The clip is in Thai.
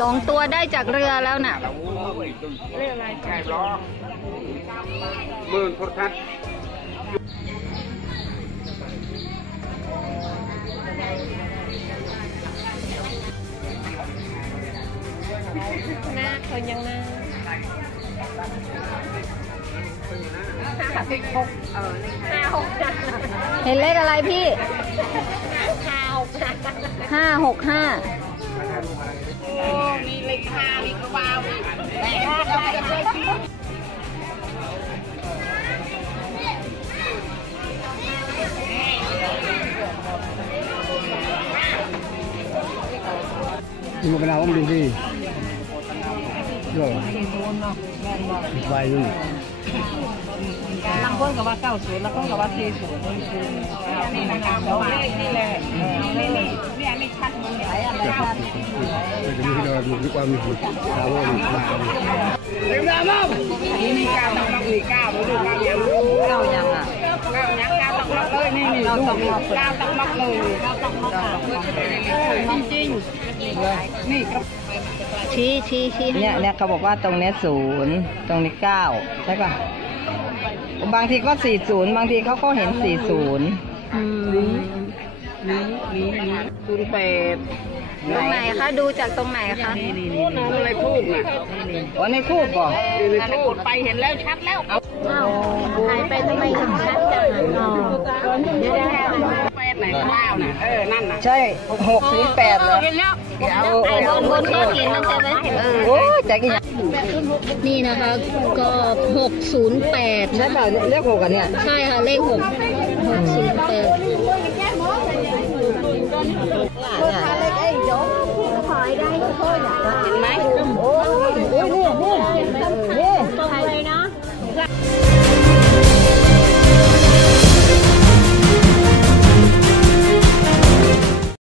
สองตัวได้จากเรือแล้วน่ะเรื่องอะไรใช่ล้อหมื่นโทรทัศน์หน้าเคยยังหน้าห้าสิบหกเออห้าหกห้าเห็นเลขอะไรพี่ห้าหกห้าห้าหกห้าโอ้ มีเลขห้ามีกระเป๋าอีกแต่ห้าได้ได้ที่นี่มันเป็นเอาผมดูดิเยอะไฟอยู่บางคนก็ว่าเก้าศูนย์แล้ว ชัดจะมีที่เราดูดีกว่ามีหุ่นดาวน์มาเร็วนะมั่งนี่นี่เก้าต้องรับอีกเก้าดูเก้ายังเก้ายังอะเก้ายังเก้าต้องรับเลยนี่นี่ดูเก้าต้องรับเลยก้าต้องรับจริงๆนี่ครับชี้ชี้ชี้เนี่ยเนี่ยเขาบอกว่าตรงนี้ศูนย์ตรงนี้เก้าใช่ป่ะ บางทีก็สี่ศูนย์บางทีเขาก็เห็นสี่ศูนย์อืม ศูนย์แปดตรงไหนคะดูจากตรงไหนคะพูดอะไรพูดน่ะอ๋อในคูบบ่อะไรพูดไปเห็นแล้วชัดแล้วหายไปทำไมถึงชัดจังอ๋อแปดไหนเก้าน่ะเออนั่นน่ะใช่หกศูนย์แปดเหรอเห็นแล้วเอาไอ้บนบนก็เห็นแล้วใช่ไหมเออโอ้ยแจ็คอีกนี่นะคะก็หกศูนย์แปดใช่ป่ะเรียกหกกันเนี่ยใช่ค่ะเลขหกหกศูนย์แปดเนี่ย